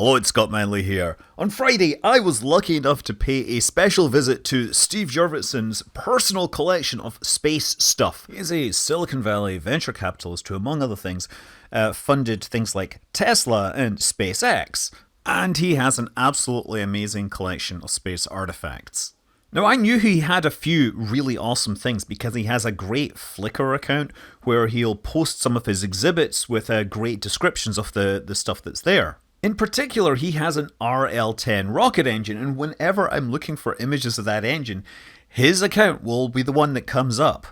Hello, it's Scott Manley here. On Friday, I was lucky enough to pay a special visit to Steve Jurvetson's personal collection of space stuff. He's a Silicon Valley venture capitalist who, among other things, funded things like Tesla and SpaceX. And he has an absolutely amazing collection of space artifacts. Now, I knew he had a few really awesome things because he has a great Flickr account where he'll post some of his exhibits with great descriptions of the stuff that's there. In particular, he has an RL-10 rocket engine, and whenever I'm looking for images of that engine, his account will be the one that comes up.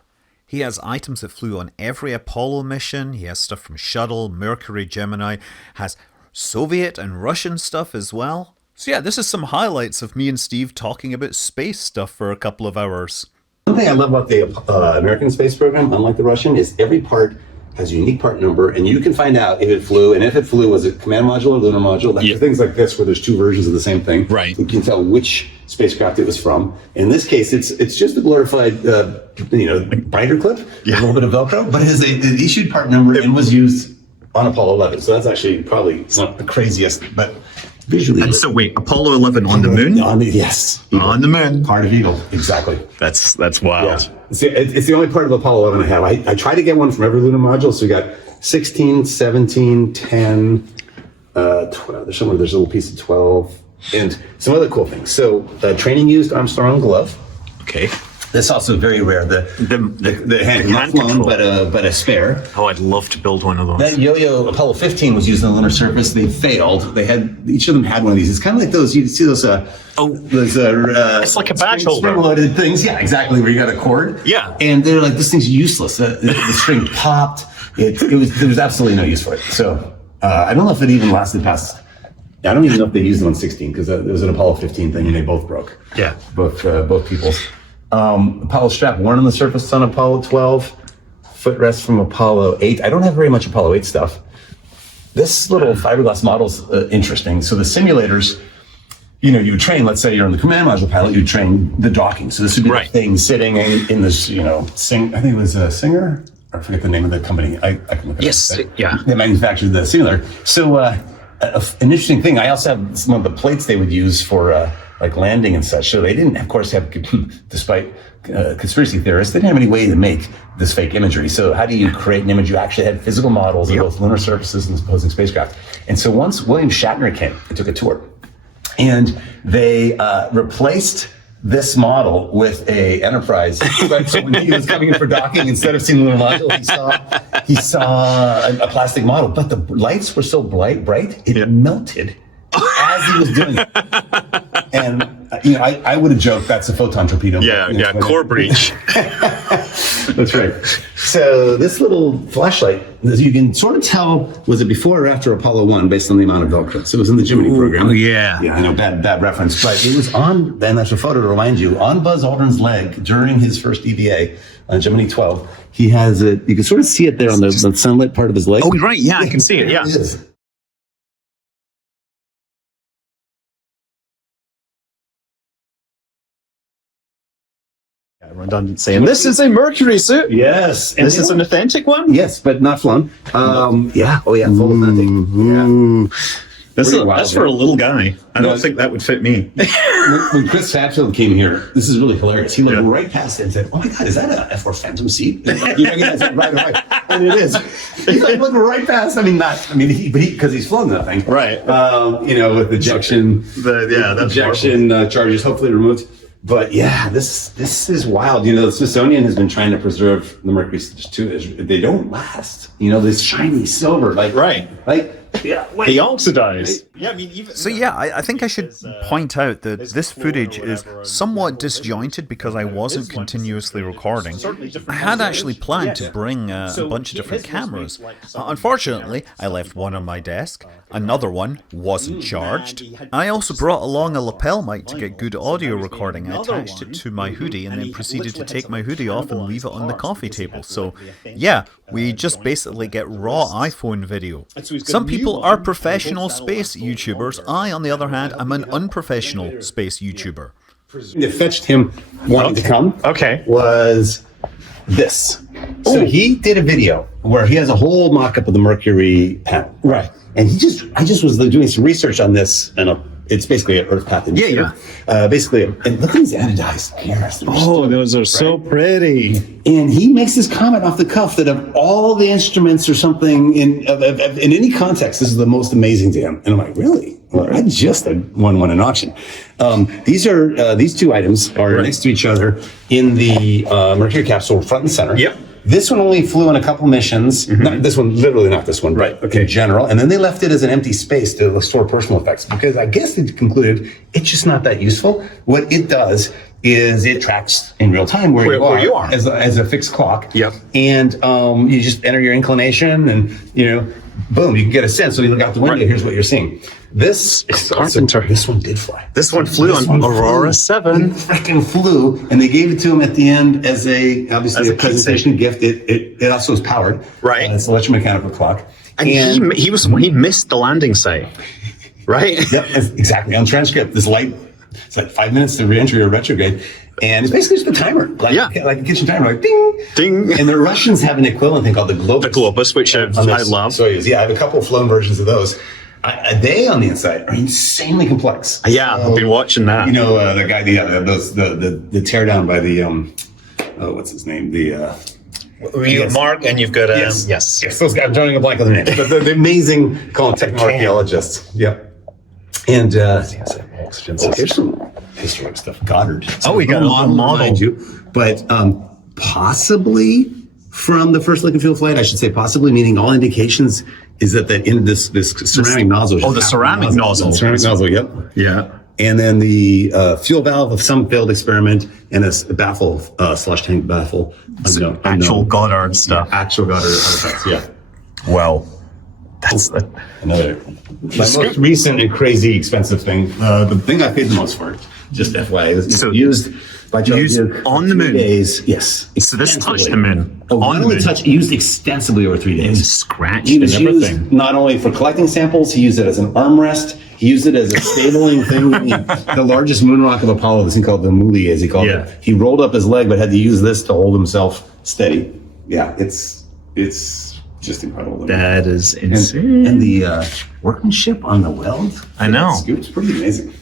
He has items that flew on every Apollo mission. He has stuff from Shuttle, Mercury, Gemini, has Soviet and Russian stuff as well. So yeah, this is some highlights of me and Steve talking about space stuff for a couple of hours. One thing I love about the American space program, unlike the Russian, is every part has a unique part number, and you can find out if it flew, and if it flew, was it command module or lunar module? Like things like this, where there's two versions of the same thing. Right. You can tell which spacecraft it was from. In this case, it's just a glorified, binder clip, a little bit of Velcro, but it is an issued part number and was used on Apollo 11. So that's actually probably not the craziest, but visually. And so wait, Apollo 11 on the moon? Yes. Eagle. On the moon. Part of Eagle, exactly. That's wild. Yeah. It's the only part of Apollo 11 I have. I try to get one from every lunar module. So we got 16, 17, 10, 12. There's a little piece of 12, and some other cool things. So training used Armstrong glove. Okay. That's also very rare. The hand not flown, but a spare. Oh, I'd love to build one of those. That yo-yo Apollo 15 was used on the lunar surface. They failed. Each of them had one of these. It's kind of like those. You see those. It's like a badge holder. Spring-loaded things. Yeah, exactly. Where you got a cord. Yeah. And they're like, this thing's useless. The string popped. There was absolutely no use for it. So I don't know if it even lasted past. I don't even know if they used it on 16 because there was an Apollo 15 thing and they both broke. Yeah. Both people's. Apollo strap worn on the surface on Apollo 12, footrest from Apollo 8. I don't have very much Apollo 8 stuff. This little fiberglass model's interesting. So the simulators, you would train, let's say you're on the command module pilot, you train the docking. So this would be the thing sitting in this, I think it was a Singer, I forget the name of the company. I can look it up. Yeah. They manufactured the simulator. So an interesting thing, I also have some of the plates they would use for like landing and such. So they didn't, of course, despite conspiracy theorists, they didn't have any way to make this fake imagery. So how do you create an image? You actually had physical models of both lunar surfaces and opposing spacecraft. And so once William Shatner came and took a tour, and they replaced this model with a Enterprise. So when he was coming in for docking, instead of seeing the lunar module, he saw a plastic model. But the lights were so bright, it melted as he was doing it. And I would have joked that's a photon torpedo. Core breach. That's right. So this little flashlight, as you can sort of tell, was it before or after Apollo 1 based on the amount of Velcro? So it was in the Gemini program. Oh, yeah. Yeah, I know, bad reference. But it was on, then that's a photo to remind you, on Buzz Aldrin's leg during his first EVA on Gemini 12. He has it, you can sort of see it there on the sunlit part of his leg. Oh, right. Yeah, I can see it. Yeah. It is. Redundancy. And this is a Mercury suit. Yes. And this is an authentic one? Yes, but not flown. Yeah. Oh, yeah. Full authentic. Yeah. That's for a little guy. I don't think that would fit me. When Chris Fatfield came here, this is really hilarious. He looked right past it and said, "Oh my God, is that a F4 Phantom seat?" You recognize it right away, and it is. He's like looking right past. Because he's flown that thing, right? With ejection, charges hopefully removed. But yeah, this is wild. The Smithsonian has been trying to preserve the Mercury too. They don't last. This shiny silver, they oxidize. Yeah, I think I should point out that this footage is somewhat disjointed because I wasn't continuously recording. I had actually planned to bring a bunch of different cameras. Unfortunately, I left one on my desk. Another one wasn't charged. I also brought along a lapel mic to get good audio recording. I attached it to my hoodie and then proceeded to take my hoodie off and leave it on the coffee table. So yeah, we just basically get raw iPhone video. Some people are professional space YouTubers. I, on the other hand, am an unprofessional space YouTuber. That fetched him wanting to come was this. So he did a video where he has a whole mock-up of the Mercury panel. Right. And I just was doing some research on this, and it's basically an Earth path. Yeah. Basically, and look at these anodized gears. Those are so pretty. And he makes this comment off the cuff that of all the instruments or something in any context, this is the most amazing to him. And I'm like, really? Well, I just won one in auction. These two items are next to each other in the Mercury capsule, front and center. Yep. This one only flew on a couple missions. Not this one, literally not this one, Right. Okay. In general. And then they left it as an empty space to store personal effects because I guess they concluded it's just not that useful. What it does is it tracks in real time where you are as a fixed clock. Yep. And you just enter your inclination and, boom, you can get a sense. So you look out the window, here's what you're seeing. This is Carpenter. This one did fly. This one flew on Aurora 7. It freaking flew, and they gave it to him at the end as a presentation gift. It also is powered. Right. It's an electromechanical clock. And he missed the landing site. Right? Yep, exactly. On transcript, this light, it's like 5 minutes to re-entry or retrograde. And it's basically just a timer, like a kitchen timer, like ding, ding. And the Russians have an equivalent thing called the Globus. The Globus, which I love. Soyuz. Yeah, I have a couple of flown versions of those. They on the inside are insanely complex. Yeah, I've been watching that. The guy, the teardown by the what's his name? You have Mark, and you've got yes. Those guys, I'm drawing a blank on the name, but the amazing techno-archaeologists. Yep. And here's some historic stuff. Goddard. We got a model behind you, but possibly from the first look and feel flight. I should say possibly, meaning all indications is that in this ceramic nozzle. The ceramic nozzle. Ceramic nozzle. Yep. Yeah. And then the fuel valve of some failed experiment and a baffle, slush tank baffle. Actual Goddard stuff. Actual Goddard artifacts. Yeah. Well, that's another. My most recent and crazy expensive thing. The thing I paid the most for, just FYI, is used by used on the moon. Days. Yes. So this touched the moon. On the moon. Used extensively over 3 days. Scratched and everything. Used not only for collecting samples, he used it as an armrest. He used it as a stabling thing. The largest moon rock of Apollo, this thing called the Moulier, as he called it. He rolled up his leg, but had to use this to hold himself steady. Yeah, it's just incredible. That is insane. And the workmanship on the weld. I know. It's pretty amazing.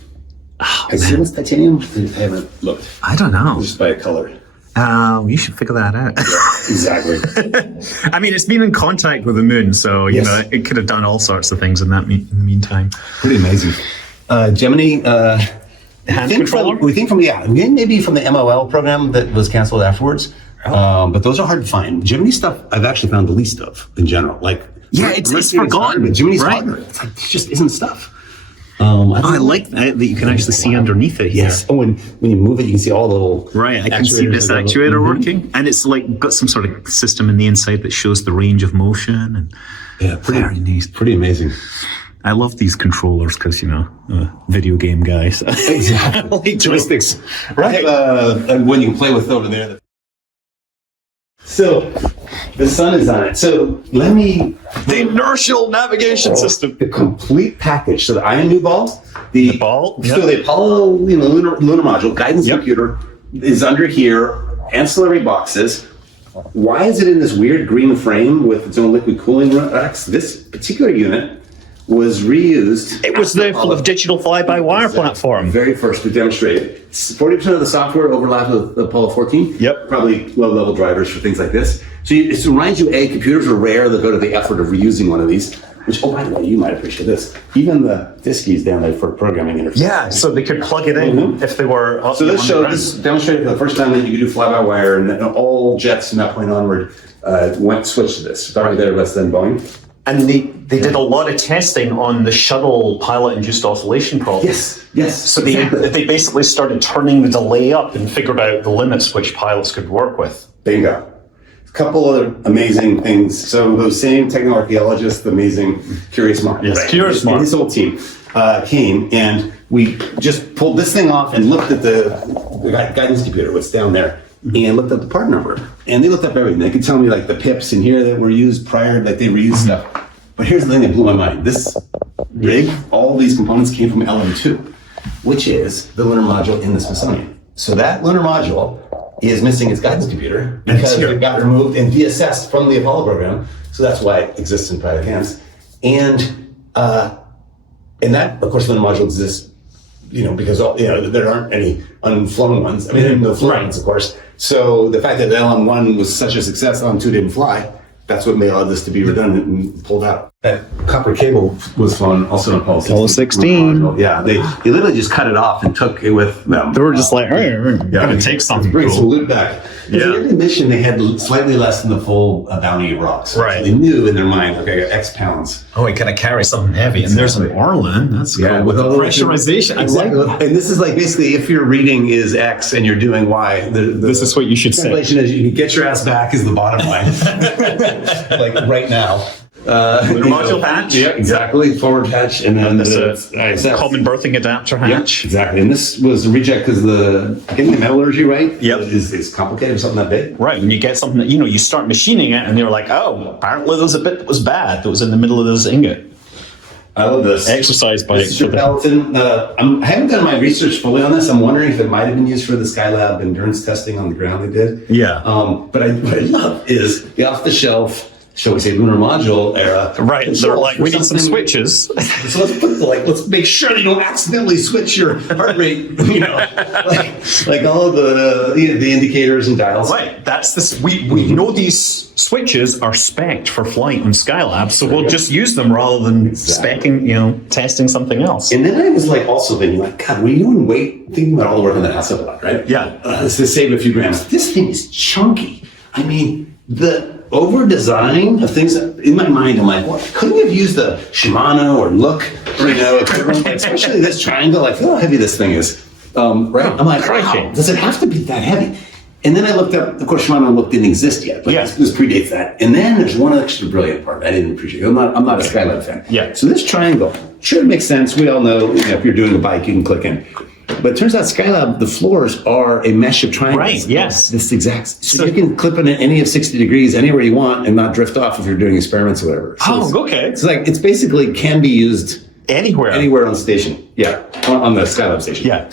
Is it titanium? I haven't looked. I don't know. Just by a color. You should figure that out. Yeah, exactly. I mean, it's been in contact with the moon, so it could have done all sorts of things in the meantime. Pretty amazing. Gemini hand controller. We think from maybe from the MOL program that was canceled afterwards. But those are hard to find. Gemini stuff I've actually found the least of in general. It's forgotten. But Gemini's harder. It's like it just isn't stuff. I like that you can actually see underneath it here. Yes. Oh, and when you move it, you can see all the little I can see this actuator working, and it's got some sort of system in the inside that shows the range of motion. And very nice. Pretty amazing. I love these controllers because video game guys. Exactly. Like joysticks, right? When you can play with over there. So the sun is on it. So the inertial navigation system, the complete package. So the IMU ball, the ball, so the Apollo lunar module guidance computer is under here. Ancillary boxes. Why is it in this weird green frame with its own liquid cooling racks? This particular unit was reused. It was the digital fly-by-wire platform. Very first to demonstrate it. 40% of the software overlapped with Apollo 14. Yep. Probably low-level drivers for things like this. So it reminds you, computers are rare that go to the effort of reusing one of these. Which, by the way, you might appreciate this. Even the diskies down there for programming interface. Yeah, so they could plug it in if they were. So this demonstrated for the first time that you could do fly-by-wire, and all jets from that point onward switched to this. Started there less than Boeing. And they did a lot of testing on the Shuttle pilot-induced oscillation problem. Yes. So they basically started turning the delay up and figured out the limits which pilots could work with. Bingo. A couple other amazing things. So those same techno-archaeologists, the amazing Curious Mark. Yes, Curious Mark. His whole team came, and we just pulled this thing off and looked at the guidance computer, what's down there. And looked up the part number, and they looked up everything. They could tell me the pips in here that were used prior, they reused stuff. But here's the thing that blew my mind. This rig, all these components came from LM2, which is the lunar module in the Smithsonian. So that lunar module is missing its guidance computer because it got removed and deassessed from the Apollo program. So that's why it exists in private hands. And that, of course, lunar module exists, because there aren't any unflown ones. I mean, there are flown ones, of course. So the fact that LM1 was such a success, LM2 didn't fly. That's what made all this to be redundant and pulled out. That copper cable was flown also on Apollo 16. Yeah, they literally just cut it off and took it with them. They were just like, gotta take something Bring cool. some loot back. Yeah. Every mission, they had slightly less than the full bounty of rocks. Right. So they knew in their mind, okay, I got X pounds. Oh, it kind of carry something heavy. And there's an Orlan. That's cool. With all pressurization. Exactly. And this is like basically if your reading is X and you're doing Y, this is what you should say. Translation is you get your ass back is the bottom line. Like right now. Module hatch. Yeah, exactly. Forward hatch, and then there's a common berthing adapter hatch. Yeah, exactly. And this was a reject because getting the metallurgy right is complicated for something that big. Right. When you get something that, you start machining it and you're like, oh, apparently there's a bit that was bad that was in the middle of this ingot. I love this. Exercise bike. This is your Peloton. I haven't done my research fully on this. I'm wondering if it might have been used for the Skylab endurance testing on the ground they did. Yeah. But what I love is the off-the-shelf, shall we say, lunar module era. Right. They're like, we need some switches. So let's make sure you don't accidentally switch your heart rate. Like all of the indicators and dials. Right. That's this. We know these switches are spec'd for flight on Skylab, so we'll just use them rather than spec'ing, testing something else. And then I was like, also thinking, God, were you doing weight? Thinking about all the work on the Hasselblad, right? Yeah. This is saving a few grams. This thing is chunky. I mean, the over design of things in my mind, I'm like, well, couldn't we have used the Shimano or Look, especially this triangle? Like, how heavy this thing is. Right? I'm like, wow, does it have to be that heavy? And then I looked up, of course, Shimano Look didn't exist yet, but this predates that. And then there's one extra brilliant part I didn't appreciate. I'm not a Skylab fan. Yeah. So this triangle, sure, it makes sense. We all know, if you're doing a bike, you can click in. But it turns out Skylab, the floors are a mesh of triangles. Right, yes. This exact. So you can clip in at any of 60 degrees anywhere you want and not drift off if you're doing experiments or whatever. So okay. It's basically can be used anywhere on the station. Yeah, on the Skylab station. Yeah.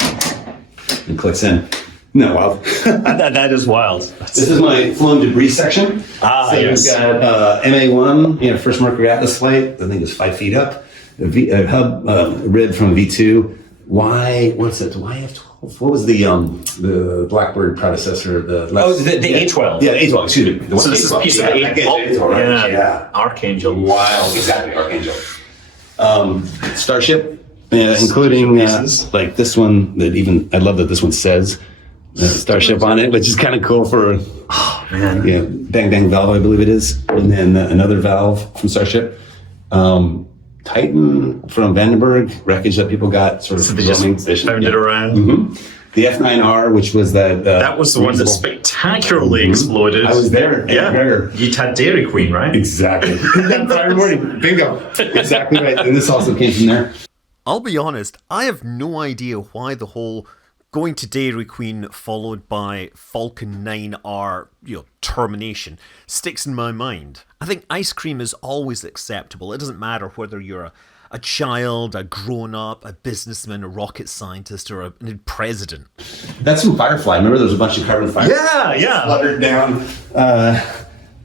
And clicks in. No, wild. that is wild. This is my flown debris section. So yes. We've got MA1, first Mercury Atlas flight. I think it's 5 feet up. A hub rib from V2. YF12. What was the Blackbird predecessor? The A12. Yeah, the A12. Excuse me. So this is a piece of A12, right? Yeah. Archangel. Wild. Exactly. Archangel. Starship, including like this one. I love that this one says Starship on it, which is kind of cool for. Oh man. Yeah. Bang Bang Valve, I believe it is, and then another valve from Starship. Titan from Vandenberg, wreckage that people got sort of so they just found it around. Mm-hmm. The F9R, which was that. That was the one that spectacularly exploded. I was there. Yeah. You had Dairy Queen, right? Exactly. That Friday morning. Bingo. Exactly right. And this also came from there. I'll be honest, I have no idea why the whole going to Dairy Queen followed by Falcon 9R, termination sticks in my mind. I think ice cream is always acceptable. It doesn't matter whether you're a child, a grown-up, a businessman, a rocket scientist, or a president. That's from Firefly. Remember there was a bunch of carbon fibers? Yeah. Fluttered down.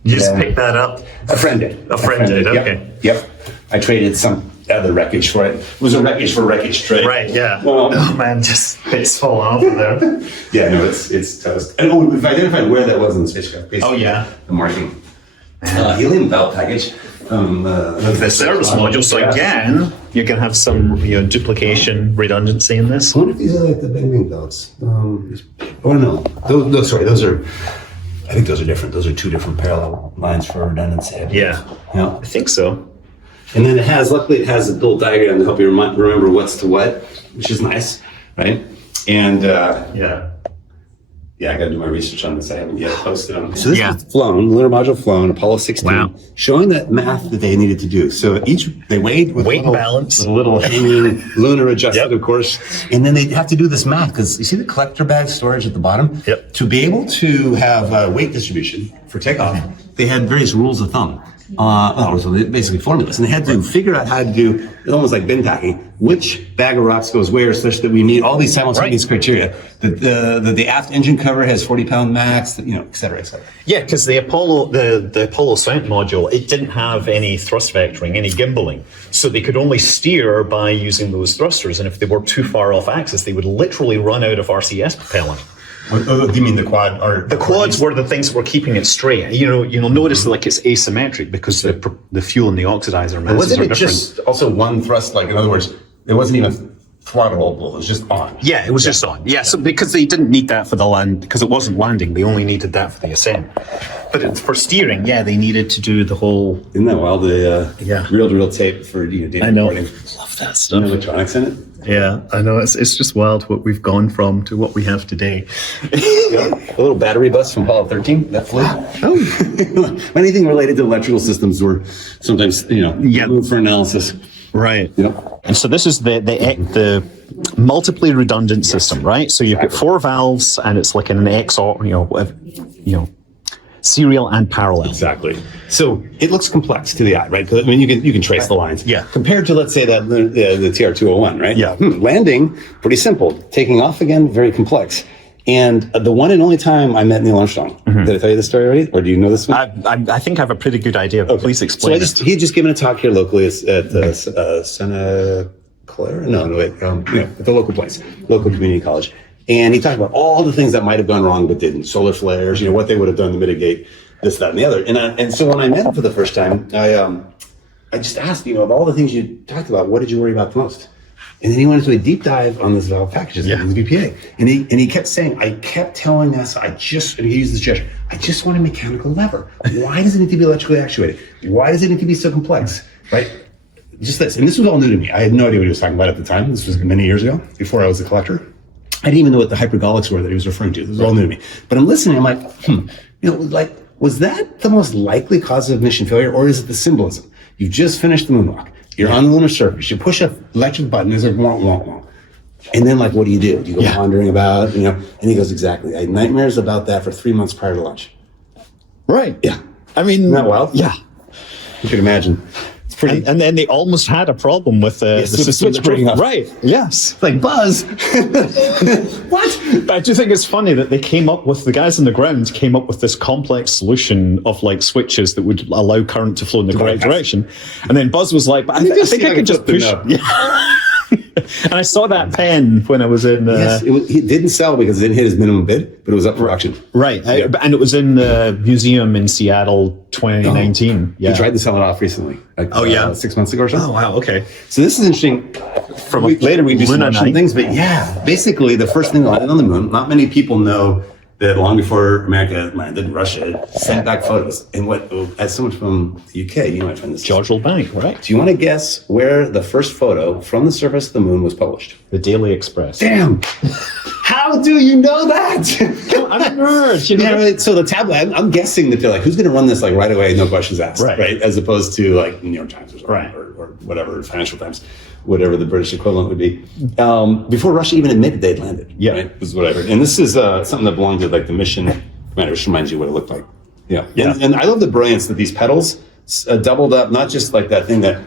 You just picked that up? A friend did. Okay. Yep. I traded some other wreckage for it. It was a wreckage for wreckage trade. Right, yeah. Oh man, just bits falling off of there. Yeah, no, it's toast. And we've identified where that was in the spacecraft. Oh yeah. The marking. Helium belt package. The service module. So again, you're going to have some duplication, redundancy in this. I wonder if these are like the Bang Bang belts. No. Those are. I think those are different. Those are two different parallel lines for redundancy. Yeah. I think so. And then luckily it has a little diagram to help you remember what's to what, which is nice, right? And I got to do my research on this. I haven't yet posted on. So this is flown, lunar module flown, Apollo 16, showing that math that they needed to do. So they weighed with weight balance, a little hanging lunar adjusted, of course, and then they have to do this math because you see the collector bag storage at the bottom. Yep. To be able to have weight distribution for takeoff, they had various rules of thumb. So basically formulas, and they had to figure out how to do, it's almost like bin packing, which bag of rocks goes where, such that we meet all these simultaneous criteria. The aft engine cover has 40-pound max, et cetera, et cetera. Yeah, because the Apollo Ascent module, it didn't have any thrust vectoring, any gimbaling, so they could only steer by using those thrusters. And if they were too far off axis, they would literally run out of RCS propellant. Do you mean the quad? The quads were the things that were keeping it straight. You'll notice like it's asymmetric because the fuel and the oxidizer masses wasn't are it different. just also one thrust? Like, in other words, it wasn't even throttleable, it was just on. Yeah, it was just on. Yeah, so because they didn't need that for the land, because it wasn't landing, they only needed that for the ascent. But for steering, they needed to do the whole. Isn't that wild? The reel-to-reel tape for data recording. Love that stuff. Electronics in it. Yeah, I know. It's just wild what we've gone from to what we have today. A little battery bus from Apollo 13 that flew. Oh, anything related to electrical systems were sometimes moved for analysis. Right. And so this is the multiply redundant system, right? So you've got 4 valves, and it's like in an XOR, serial and parallel. Exactly. So it looks complex to the eye, right? I mean, you can trace the lines. Yeah. Compared to, let's say, the TR-201, right? Yeah. Landing, pretty simple. Taking off, again, very complex. And the one and only time I met Neil Armstrong, did I tell you this story already? Or do you know this one? I think I have a pretty good idea. Okay. Please explain. So he had just given a talk here locally at Santa Clara? At the local place, local community college. And he talked about all the things that might have gone wrong but didn't. Solar flares, what they would have done to mitigate this, that, and the other. And so when I met him for the first time, I just asked, of all the things you talked about, what did you worry about the most? And then he went into a deep dive on this valve packages, the VPA. And he kept saying, I kept telling NASA, and he used this gesture, I just want a mechanical lever. Why does it need to be electrically actuated? Why does it need to be so complex? Right? Just this. And this was all new to me. I had no idea what he was talking about at the time. This was many years ago, before I was a collector. I didn't even know what the hypergolics were that he was referring to. This was all new to me. But I'm listening, I'm like, was that the most likely cause of mission failure, or is it the symbolism? You just finished the moonwalk. You're on the lunar surface. You push a electric button. There's a wonk, wonk, wonk. And then, what do? You go wandering about, And he goes, exactly. I had nightmares about that for 3 months prior to launch. Right. Yeah. I mean, isn't that wild? Yeah. You can imagine. It's pretty. And then they almost had a problem with the system switch breaking up. Right. Yes. It's like Buzz. What? But I do think it's funny that the guys on the ground came up with this complex solution of switches that would allow current to flow in the correct direction. And then Buzz was like, I think I could just push. Yeah. And I saw that pen when I was in. Yes, it didn't sell because it didn't hit his minimum bid, but it was up for auction. Right. And it was in the museum in Seattle 2019. Yeah. He tried to sell it off recently. 6 months ago or something. Oh, wow. Okay. So this is interesting. Later we do some things, but basically the first thing that landed on the moon, not many people know that long before America landed, Russia sent back photos. And as someone from the UK, you might find this. George Bank, right? Do you want to guess where the first photo from the surface of the moon was published? The Daily Express. Damn! How do you know that? I'm a nerd. So the tablet, I'm guessing that they're like, who's going to run this right away, no questions asked, right? As opposed to New York Times or something, or whatever, Financial Times, whatever the British equivalent would be. Before Russia even admitted they'd landed, right? This is what I heard. And this is something that belonged to the mission commander, which reminds you what it looked like. Yeah. And I love the brilliance that these pedals doubled up, not just that thing that,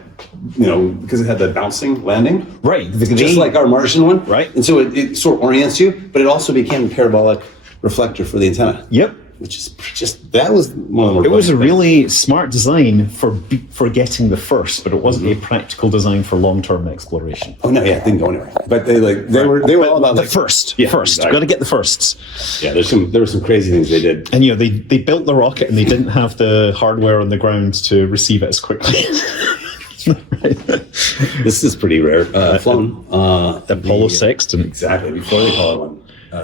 because it had the bouncing landing. Right. Just like our Martian one. Right. And so it sort of orients you, but it also became a parabolic reflector for the antenna. Yep. Which is that was one of the more. It was a really smart design for getting the first, but it wasn't a practical design for long-term exploration. Oh no, it didn't go anywhere. But they were all about the first. Yeah, first. Exactly. Got to get the firsts. Yeah, there were some crazy things they did. And they built the rocket and they didn't have the hardware on the ground to receive it as quickly. This is pretty rare. Flown. Apollo Sexton. Exactly, before the Apollo one.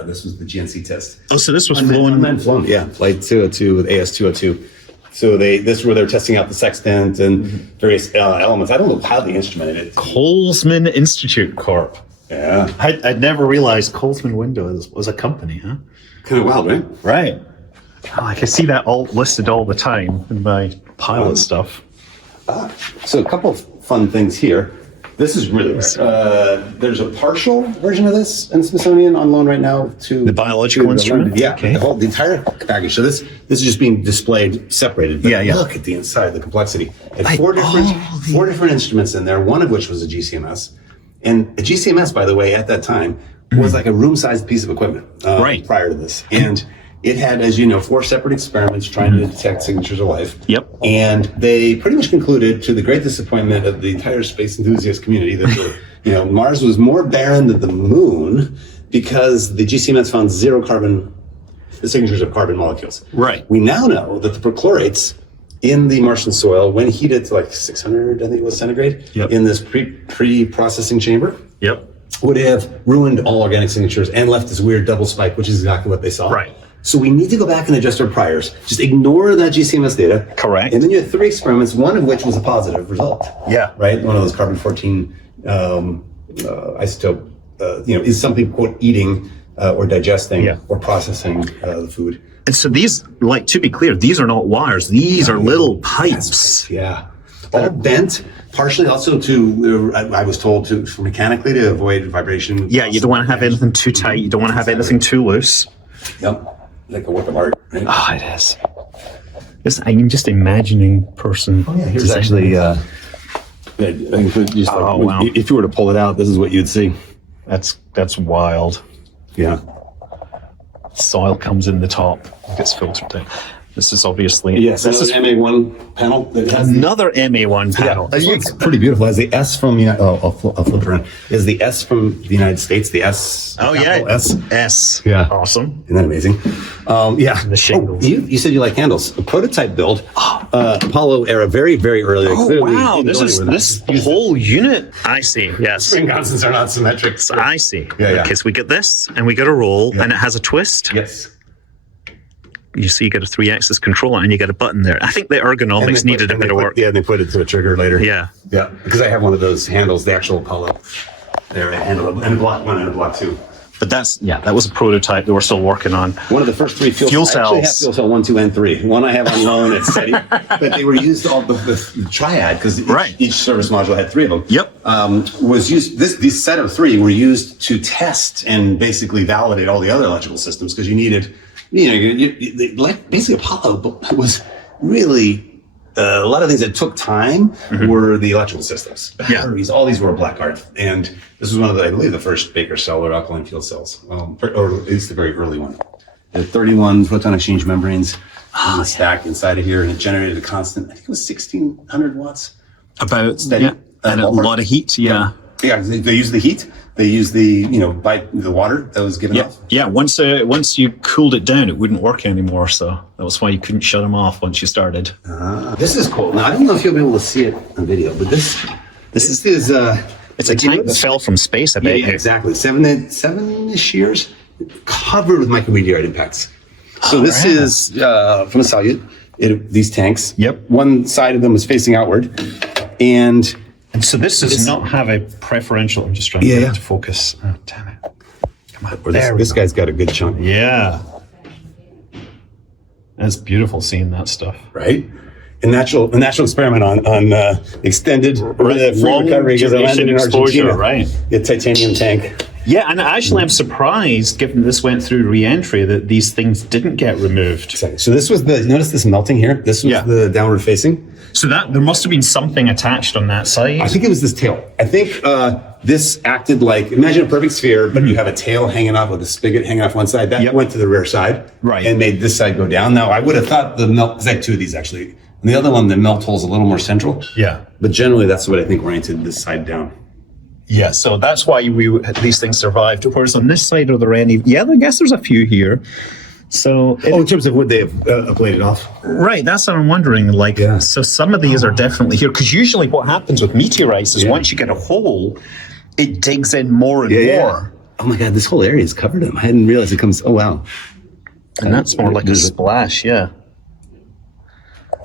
This was the GNC test. Oh, so this was flown. Yeah, Flight 202 with AS-202. So this is where they're testing out the sextant and various elements. I don't know how they instrumented it. Colesman Institute Corp. Yeah. I'd never realized Colesman Windows was a company, huh? Kind of wild, right? Right. Oh, I can see that all listed all the time in my pilot stuff. So a couple of fun things here. This is really rare. There's a partial version of this in Smithsonian on loan right now to The biological instrument? Yeah, Okay. the entire package. So this is just being displayed separated. But look at the inside, the complexity. And four different instruments in there. One of which was a GCMS, and a GCMS, by the way, at that time was like a room-sized piece of equipment. Prior to this, and it had, as you know, 4 separate experiments trying to detect signatures of life. Yep. And they pretty much concluded, to the great disappointment of the entire space enthusiast community, that Mars was more barren than the moon because the GCMS found 0 carbon signatures of carbon molecules. Right. We now know that the perchlorates in the Martian soil, when heated to like 600, I think it was centigrade, in this pre-processing chamber, would have ruined all organic signatures and left this weird double spike, which is exactly what they saw. Right. So we need to go back and adjust our priors. Just ignore that GCMS data. Correct. And then you have 3 experiments, one of which was a positive result. Yeah. Right? One of those carbon-14 isotope, is something, quote, eating or digesting or processing the food. And so these, like, to be clear, these are not wires. These are little pipes. Yeah. All bent, partially also to, I was told, for mechanically to avoid vibration. Yeah, you don't want to have anything too tight. You don't want to have anything too loose. Yep. Like a work of art, right? Oh, it is. I'm just imagining person. Oh, yeah, here's actually, wow. If you were to pull it out, this is what you'd see. That's wild. Yeah. Soil comes in the top, gets filtered down. This is obviously this is MA1 panel. That has another MA1 panel. This one's pretty beautiful. It has the S from I'll flip around. Is the S from the United States? The S. Oh yeah, S. Yeah, awesome. Isn't that amazing? The shingles. You said you like handles. A prototype build, Apollo era, very very early. Oh wow, this whole unit. I see. Yes. Spring constants are not symmetric. I see. Yeah. Okay, so we get this, and we get a roll, and it has a twist. Yes. You see, you get a 3-axis controller, and you get a button there. I think the ergonomics needed a bit of work. Yeah, they put it to a trigger later. Yeah, because I have one of those handles, the actual Apollo. There, handle and a block 1 and a block 2. But that was a prototype that we're still working on. One of the first 3 fuel cells. I actually have fuel cell 1, 2, and 3. One I have on loan at SETI, but they were used all the triad because each service module had 3 of them. Yep. Was used. This set of 3 were used to test and basically validate all the other electrical systems because you needed. Basically Apollo was really a lot of things that took time were the electrical systems. Batteries, all these were black art. And this was one of I believe, the first Baker cell or alkaline fuel cells, or at least the very early one. It had 31 proton exchange membranes on a stack inside of here, and it generated a constant, I think it was 1,600 watts. About, steady. And a lot of heat, Yeah, they use the heat. They use the the water that was given off. Yeah, once you cooled it down, it wouldn't work anymore. So that was why you couldn't shut them off once you started. This is cool. Now I don't know if you'll be able to see it on video, but this is it's a tank that fell from space. I bet. Yeah, exactly. 7-ish years, covered with micrometeorite impacts. So this is from a Salyut. These tanks. Yep. One side of them was facing outward, and so this does not have a preferential. I'm just trying to get it to focus. Oh, damn it. Come on. This guy's got a good chunk. Yeah. That's beautiful seeing that stuff. Right? A natural experiment on extended free recovery because I landed in Argentina. Right. The titanium tank. Yeah, and actually I'm surprised, given this went through re-entry, that these things didn't get removed. So this was notice this melting here? This was the downward facing. So that there must have been something attached on that side. I think it was this tail. I think this acted like, imagine a perfect sphere, but you have a tail hanging off with a spigot hanging off one side. That went to the rear side, and made this side go down. Now, I would have thought the melt, there's like 2 of these actually. And the other one, the melt hole's a little more central. Yeah. But generally, that's what I think oriented this side down. Yeah, so that's why these things survived. Whereas on this side, are there any? Yeah, I guess there's a few here. So, in terms of would they have ablated off? Right, that's what I'm wondering. So some of these are definitely here because usually what happens with meteorites is once you get a hole, it digs in more and more. Oh my God, this whole area is covered in them. I hadn't realized it comes. Oh wow, and that's more like a splash. Yeah,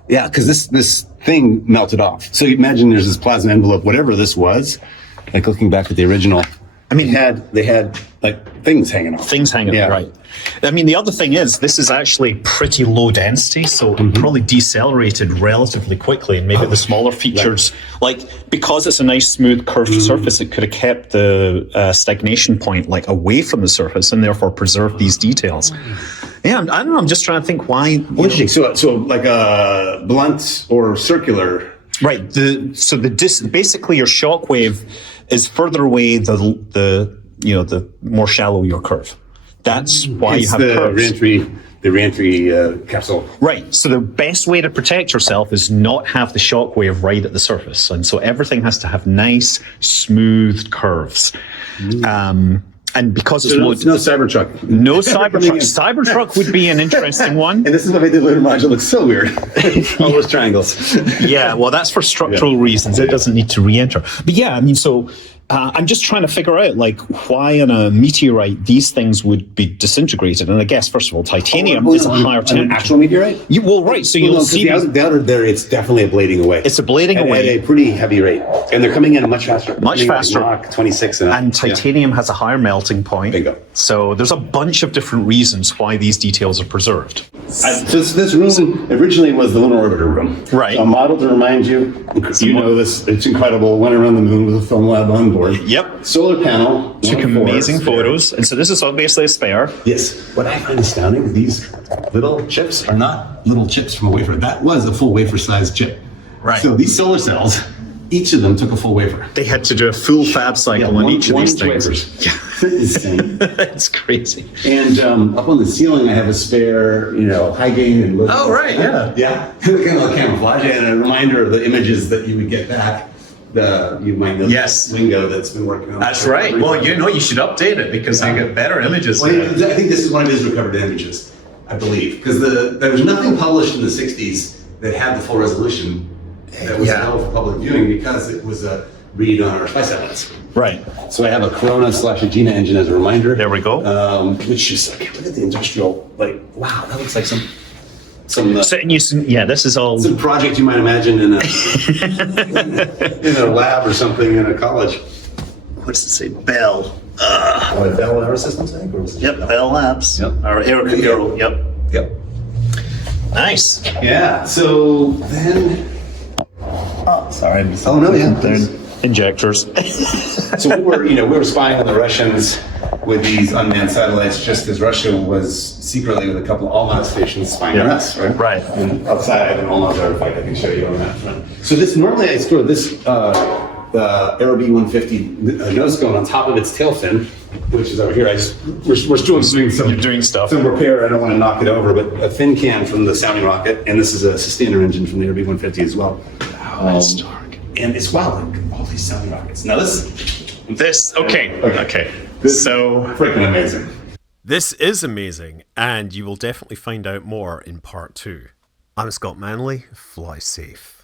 because this thing melted off. So you imagine there's this plasma envelope, whatever this was. Like looking back at the original. I mean, they had like things hanging off. Things hanging off, right. I mean, the other thing is, this is actually pretty low density, so it probably decelerated relatively quickly, and maybe the smaller features, like, because it's a nice smooth curved surface, it could have kept the stagnation point like away from the surface and therefore preserved these details. Yeah, I don't know, I'm just trying to think why. Interesting. So like a blunt or circular. Right. Basically your shock wave is further away the more shallow your curve. That's why you have curves. The reentry capsule. Right. So the best way to protect yourself is not have the shock wave right at the surface, and so everything has to have nice, smooth curves. And because it's no Cybertruck. No Cybertruck. Cybertruck would be an interesting one. And this is why they did the lunar module. Looks so weird. All those triangles. Yeah, well, that's for structural reasons. It doesn't need to re-enter. But yeah, I mean, so I'm just trying to figure out, like, why on a meteorite these things would be disintegrated. And I guess, first of all, titanium is a higher temperature. An actual meteorite? Right. So you'll see the outer there, it's definitely ablating away. It's ablating away at a pretty heavy rate, and they're coming in much faster. Much faster. Like Mach 26 and titanium has a higher melting point. Bingo. So there's a bunch of different reasons why these details are preserved. So this room originally was the lunar orbiter room. Right. A model to remind you, know this. It's incredible. Went around the moon with a film lab on board. Yep. Solar panel. Took amazing photos. And so this is obviously a spare. Yes. What I find astounding is these little chips are not little chips from a wafer. That was a full wafer sized chip. Right. So these solar cells, each of them took a full wafer. They had to do a full fab cycle on each of these things. Wafers. Yeah. Insane. That's crazy. And up on the ceiling, I have a spare, high gain and low. Oh, right. Yeah. Yeah. Kind of like camouflage and a reminder of the images that you would get back. You might know lingo that's been working on. That's right. Well, you should update it because you get better images. Well, I think this is one of his recovered images, I believe, because there was nothing published in the 60s that had the full resolution that was available for public viewing because it was a read on our spy satellites. Right. So I have a Corona/a Gina engine as a reminder. There we go. Which is like, look at the industrial, wow, that looks like some this is all some project you might imagine in a in a lab or something in a college. What does it say? Bell. Bell Aerosystems, I think? Or was it Bell Labs. Yep. Or Aero. Yep. Nice. Yeah. So then. Oh, sorry. They're injectors. So we were spying on the Russians with these unmanned satellites, just as Russia was secretly with a couple of all-out stations spying on us, right? Right. And outside, I have an all-out artifact I can show you on that front. So normally I store this the Aero B150 nose cone on top of its tail fin, which is over here. We're still doing stuff. Some repair. I don't want to knock it over, but a fin can from the sounding rocket, and this is a sustainer engine from the Aero B150 as well. Oh, that's dark. And it's wild, like all these sounding rockets. Now this. Okay. So freaking amazing. This is amazing, and you will definitely find out more in part 2. I'm Scott Manley. Fly safe.